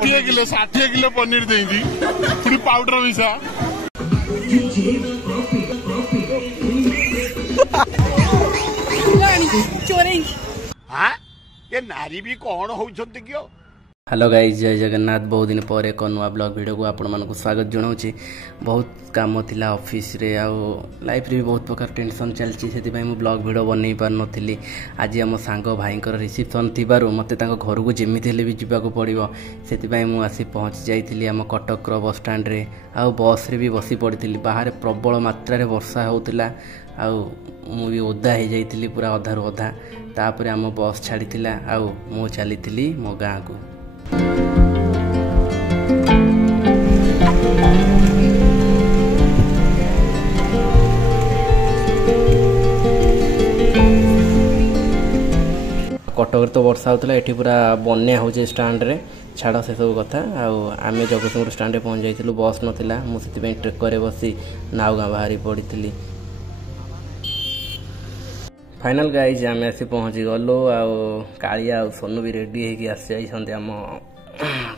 60 kilo paneer देंगी पूरी powder मिसा हाँ ये नारी भी कौन होउछंती कियो। हेलो गाइज जय जगन्नाथ। बहुत दिन पर एक नुआ ब्लॉग वीडियो को आपण मानक स्वागत जनाऊँगी। बहुत काम थिला ऑफिस रे आ लाइफ रे भी बहुत प्रकार टेंशन चलती से ब्लॉग वीडियो बनई पार नथिली। आज आम सांग भाई रिसेप्शन थिबारु मते तांको घर को जेमिति हेले भी जीवाक पड़िबो सेति मु आसी पहुँची जाइथिली आम कटक बस स्टैंड रे आ बस रे भी बसी पड़ी बाहर प्रबल मात्रा रे वर्षा होउतिला आ मु भी ओदा हो जाइथिली पूरा अधारु अधा। तापर आम बस छाड़ीथिला आ मु चली मो गाँ को। कटक तो वर्षा होता ये पूरा बन्या हो स्टाण्ड रे छाड़ से सब कथा आम जगतसिंहपुर स्टाण्ड पहुँच जाइलु बस नाला मुझे ट्रेकर बसी नाव गाँ बाहरी पड़ी थी। फाइनल गाइज आम आसी पहुँची गलु आलिया सोनू भी रेडी होगी आसी जाइए आम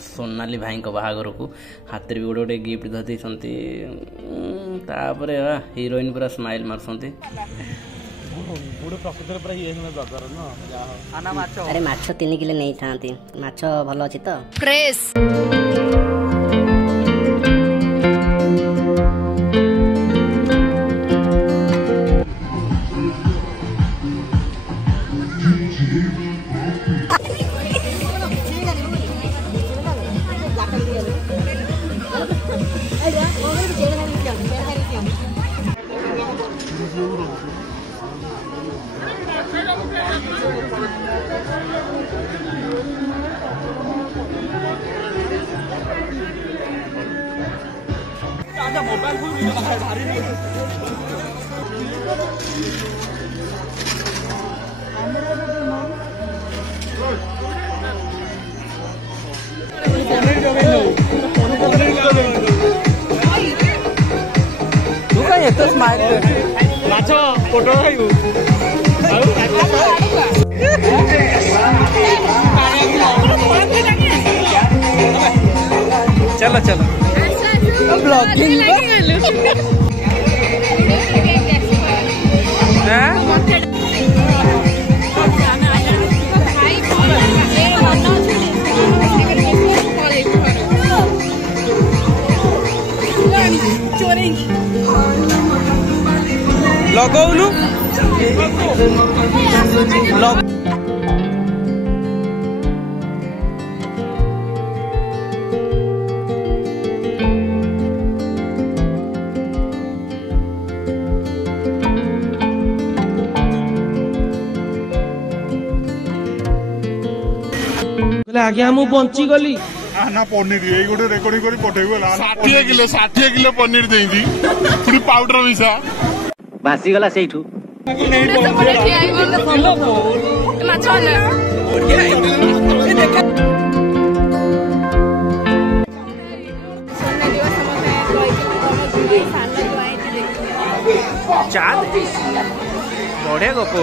सोनाली भाई बाहागर को हाथ भी गोटे गोटे गिफ्ट धरी हिरोइन पूरा स्माइल मार्संती। अरे माछ 3 किलो नहीं था माछ भल अच्छी तो फ्रेश तो स्माइल माछ फोटो खाइबू चलो चलो ब्लॉगिंग लगौलु आगे मु बंची गली ना पनीर ये गोटे रेकर्डिंग करी पठेबो 60 किलो पनीर देंगी पूरी पाउडर मिसा भासी गला सेठू चाँद बढ़िया गप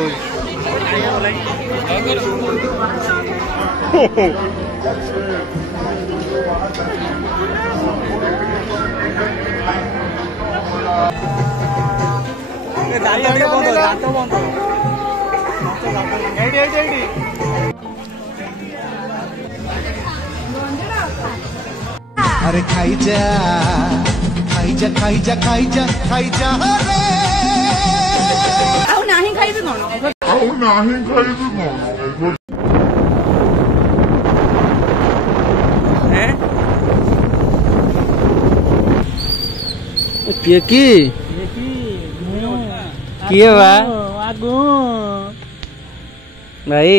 अरे खाई जा खाई जा खाई जा खाई जा खाई जा नहीं खाई तो किए बा भाई